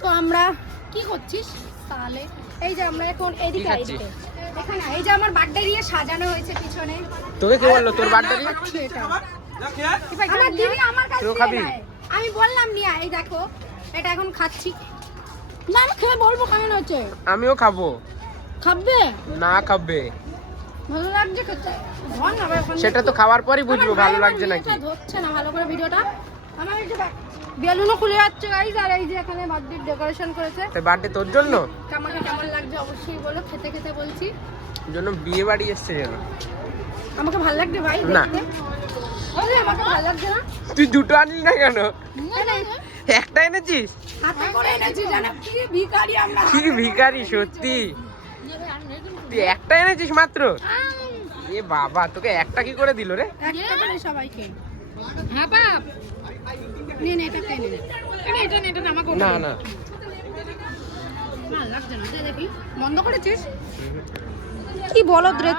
তো আমরা কি করছিস তাহলে? এই যে আমরা এখন এদিকে এখানে এই যে আমার বার্থডে দিয়ে সাজানো হয়েছে পিছনে। তোকে কে বললো তোর বার্থডে? আমার দিদি আমার কাছে নেয়। আমি বললাম নিয়ে এই দেখো এটা এখন খাচ্ছি। না আমি খেয়ে বলবো কেমন হচ্ছে। আমিও খাবো। খাবে না খাবে, ভালো লাগছে খেতে। ধর না ভাই, সেটা তো খাওয়ার পরই বুঝবো ভালো লাগছে নাকি। ধরছে না ভালো করে ভিডিওটা। আমার এই যে বেলুনও খুলে যাচ্ছে গাইস, আর এই যে এখানে বার্থডে ডেকোরেশন করেছে। তাই বার্থডে তোর জন্য? আমাকে কেমন লাগছে অবশ্যই বলো, খেতে খেতে বলছি। জন্য বিয়ে বাড়ি এসছে যেন। আমাকে ভালো লাগছে ভাই না। দেখতে। আরে আমাকে ভালো লাগছে না। তুই দুটো আনলি না কেন? একটা এনেছিস? হাতে করে এনেছি জানো, কি ভিখারি আমরা। কি ভিখারি সত্যি। তুই একটা এনেছিস মাত্র? এ বাবা, তোকে একটা কি করে দিল রে? একটা করে সবাইকে। হ্যাঁ বাপ নে নে এটা খেয়ে নে। এটা আমাকে না না ভালো লাগছে না, দেখি বন্ধ করেছিস কি বলদ রে।